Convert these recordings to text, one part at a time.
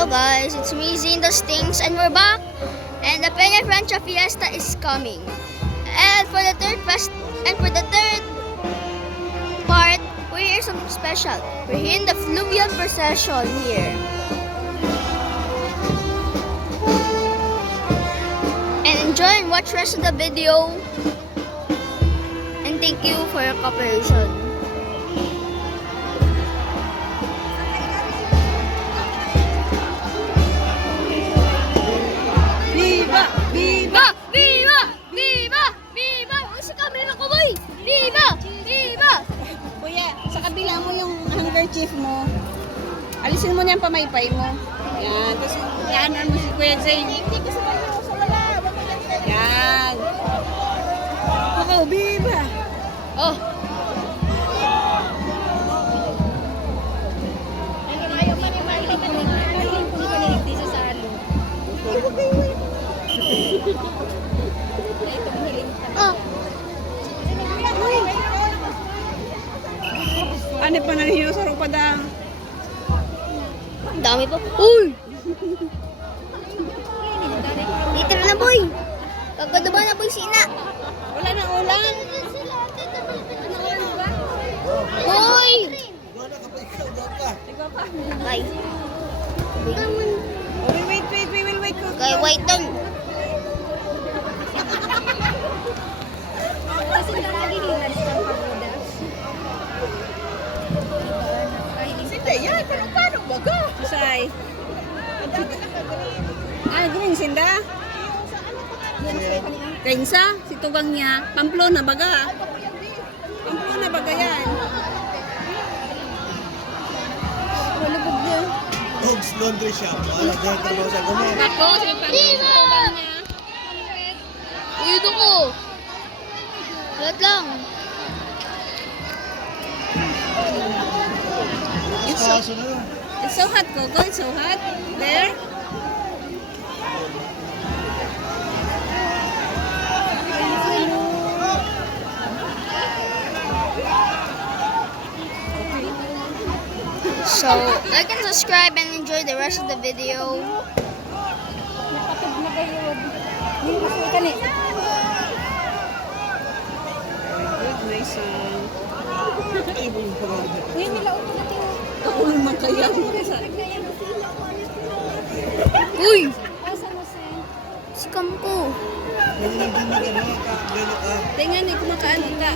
Hello guys, it's me Zinda Stings and we're back. And the Peña Francia Fiesta is coming. And for the third part, we're here something special. We're here in the fluvial procession here. And enjoy and watch the rest of the video. And thank you for your cooperation. Viva! Viva! Viva! Viva! Viva! Uy, sa camera ko, boy! Viva! Viva! Kuya, sa kabila mo yung handkerchief mo. Alisin mo niya ang pamaypay mo. Yan. Tapos, yaanan mo si Kuya Zane. Yan. Ako, viva! Oh! Oh! Ano pa na niyo sa rupadang? Ang dami pa. Uy! Dito na, boy! Kagada ba na, boy, sina? Wala na ulan. Boy! Ikaw pa. Kay. Oh, wait. We will wait. Kay, wait doon. Sinde, yan. Paano baga? Susay. Green, Sinda? Kainsa? Si Tugang niya. Pamplona baga. Pamplona baga yan. Malubog niya. Dogs Laundry Shop. Wala dyan trabaho sa gumawa. Ako, si Tugang niya. Uy, ito ko. Lahat lang. It's so hot, Coco. It's so hot. There. So, like and subscribe and enjoy the rest of the video. Nice. Ako naman kaya. Uy! Sikam ko. Tingnan eh, kumakaano ka.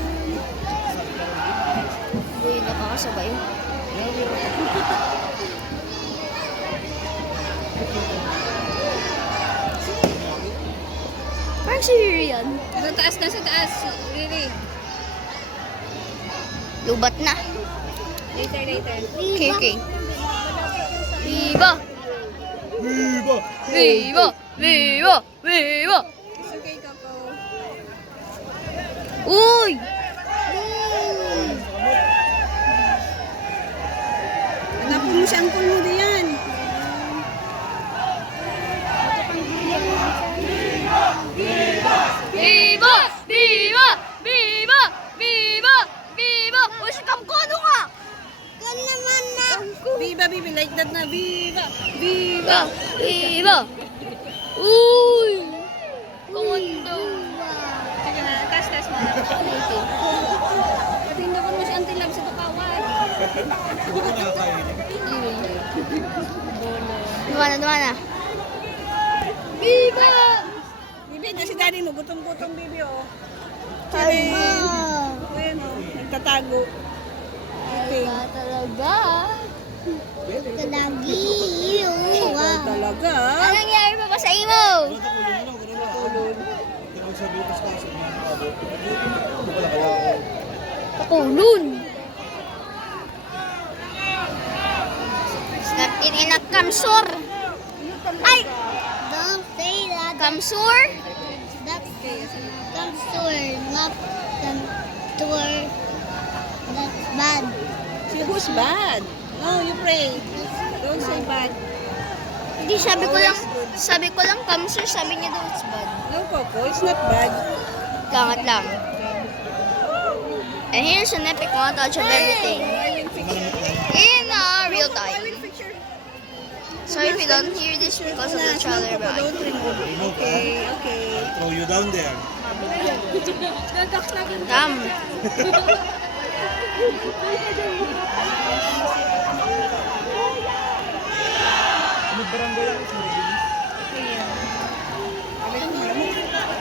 Uy, nakakasabay. Parang si Riri yan. Sa taas na, sa taas. Really. Lubat na. Later. Okay. Viva! Viva! Viva! Viva! Viva! It's okay, Coco. Uy! Hanapin mo siyang puno diyan. Viva! Viva! Viva! Viva! Viva! Uy, sikam ko, ano ka? Gan naman na. Viva, baby. Like that na. Viva. Viva! Viva! Uy! Kondo! Sige na, taas mo. Patindakan mo si Auntie Love sa tukawan. Dumana. Viva! Bibi, na si daddy mo. Gutom-gutom, Bibi, oh. Sige. Ayan, oh. Nagtatago. Okay. Talaga. Talagi. Talaga. Anong nangyari pa sa imo? Pakulun. Snap in a kamsur. Ay! Don't say that. Kamsur? That's kamsur, not kamsur. That's bad. Who's bad? No, you pray. Don't say bad. Hindi, sabi ko lang kamsur, sabi niya daw it's bad. No, Coco, it's not bad. Langat lang. And here's an epic montage of everything in real time. Sorry if you don't hear this because of the trailer bag. Don't remove. Okay, okay. Throw you down there. Damn.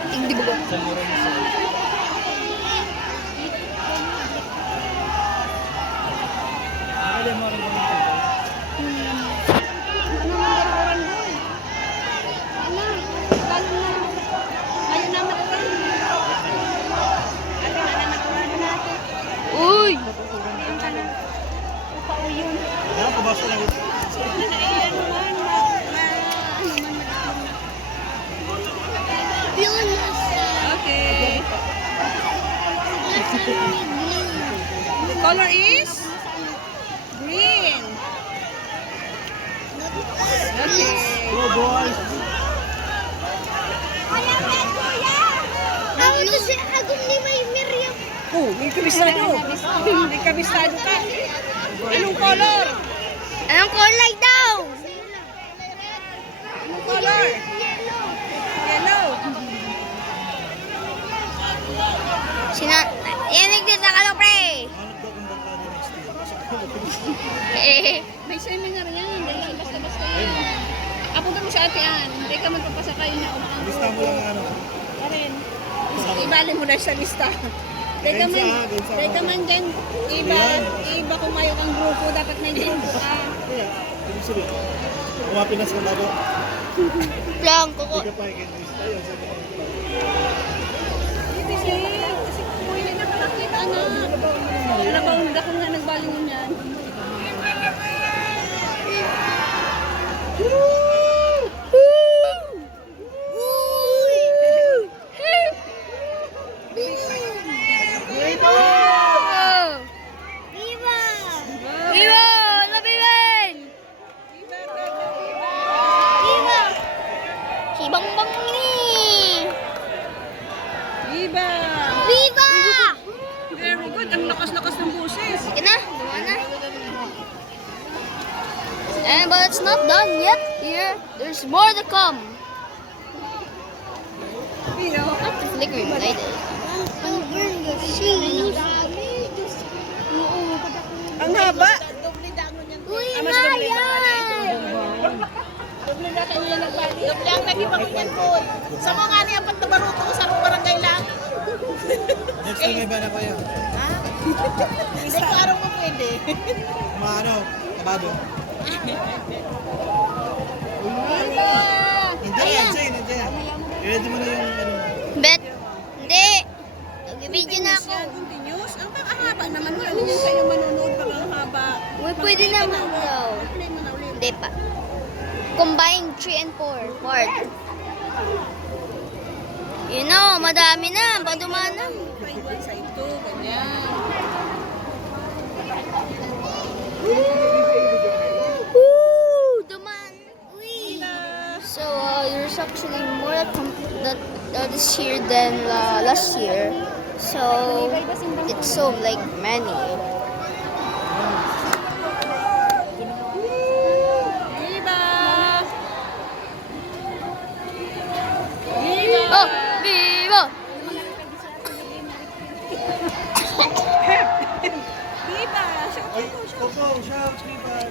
Hindi ba? Uy! Yan, pabasa lang ito. Okay. The color is green. Okay. Go, boys. Oh, may kabistado. May kabistado ka. Anong color? Anong kulay daw? Anong color? Yellow. Yanig din ka lang, pre. Hanap daw kung barkada next year. Eh. May seminar yan. Dahil basta-basta yan. Apunta mo sa ate Ann. Hindi ka magpapasakay na umaang. Lista mo lang ano. Karen. Ibali mo na sa lista. Teka man dyan. Iba kumayo kang grupo. Dapat may grupo ka. Kaya, hindi sabi. Kumapin na sa bago. Lang, kuko. Hindi ka pa ikin-lista yun. Sabi ko. Hindi siya. Kasi kukuha na nakakita na. Alabaw, hindi ako nga nagbalingon yan. Viva! La viven! Si Bang Bang ni! Viva! Viva! Very good. Ang lakas-lakas ng boses. Sige na, dumaan na. And but it's not done yet. Here, there's more to come. You know? Not the flickering light. Ang haba. Uy, Mas doble Maya! Doble na kayo yan nagbali. Doble ang nagibang yan po. Sa mga ni apat na baruto ko sa barangay lang. Next time may bana pa yan. Hindi ko araw mo pwede. Maano, kabado. Nandiyan yan, Zay, nandiyan yan. I-ready mo na yung ano. Bet. Hindi. Nag-video na ako. Continuous? Ang haba naman. Ano yung kayo manonood pag ang haba? Uy, pwede naman daw. Play mo na ulit. Hindi pa. Combine 3 and 4. Part. You know, madami na. Padumaan na. Side 1, side 2. Ganyan. Woo! Duman. So, there's actually more that this year than last year. So, it's so like many. Viva! Oh, viva! Viva! Ay, Coco, shout, Viva.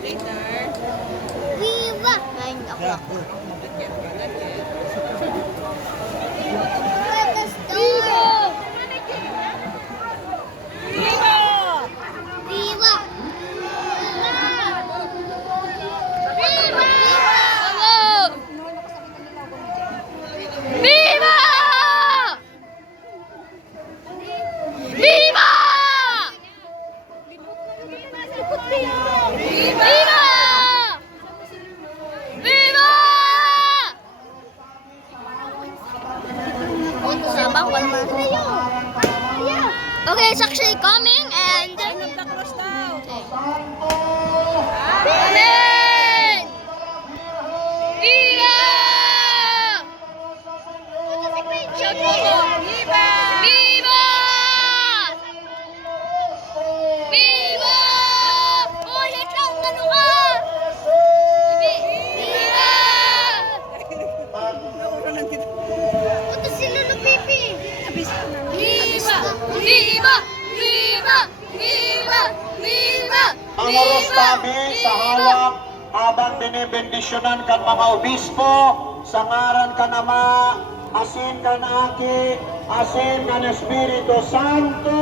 Later. Viva! 9 o'clock. Yeah, Viva! Viva! Viva! Viva! Viva! Viva! Viva! Viva! Okay, it's actually coming and Sign of the cross daw. Amen! Viva! Shout mo. Viva! Viva! Viva! Ulit lang, ano ka? magsabi sa halak habang binibendisyonan kan mga obispo sa ngaran ka nama, asin kan Aki, asin kan Espiritu Santo.